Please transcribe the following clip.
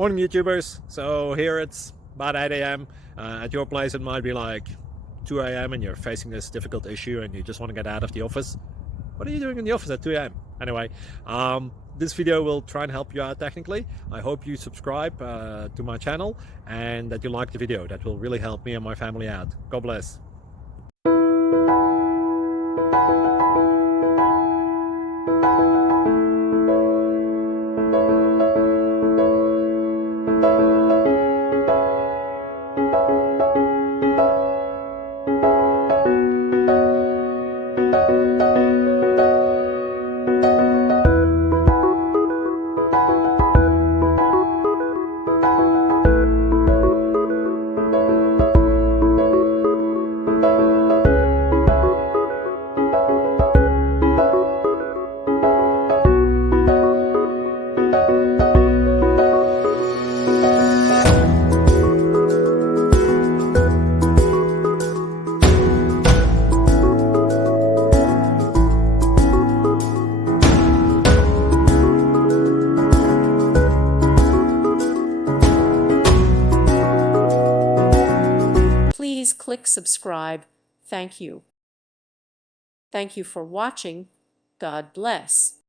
Morning YouTubers. So here it's about 8 a.m. At your place it might be like 2 a.m. and you're facing this difficult issue and you just want to get out of the office. What are you doing in the office at 2 a.m.? Anyway, this video will try and help you out technically. I hope you subscribe to my channel and that you like the video. That will really help me and my family out. God bless. Please click subscribe. Thank you. Thank you for watching. God bless.